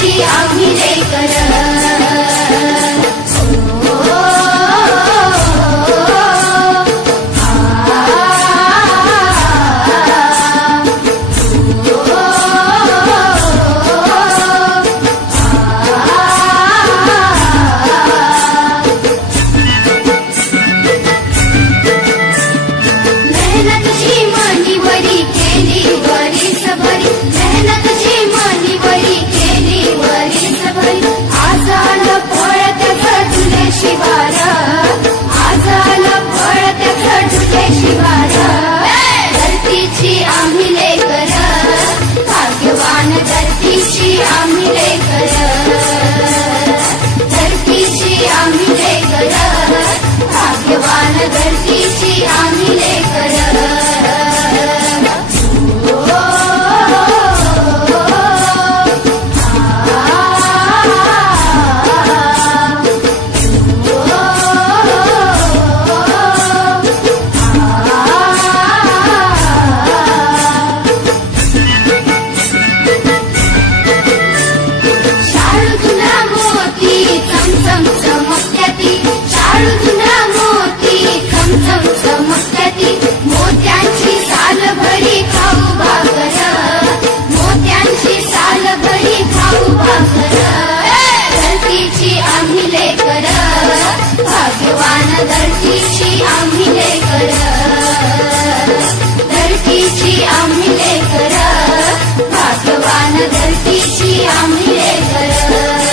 धरतीची आम्ही लेकर धरतीची आम्ही लेकर शाळू तुला मोती चमचम चमकत्याती शाळू तुला चमकत्याती मोत्यांची साल भरी खाऊ भाकर मोत्यांची साल भरी खाऊ भाकर धरतीची आम्ही लेकर भाग्यवान धरतीची आम्ही लेकर धरतीची आम्ही लेकर भाग्यवान धरतीची आम्ही लेकर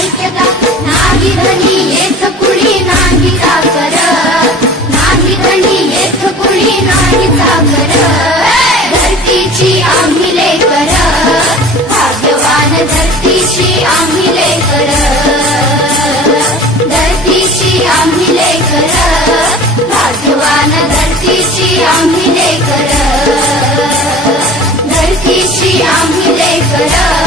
नाही धनी येथ कुणी नाही साकर नाही धनी येथ कुणी नाही साकर धरतीची आम्ही लेकर भाग्यवान धरतीची आम्ही लेकर धरतीची आम्ही लेकर भाग्यवान धरतीची आम्ही लेकर धरतीची आम्ही लेकर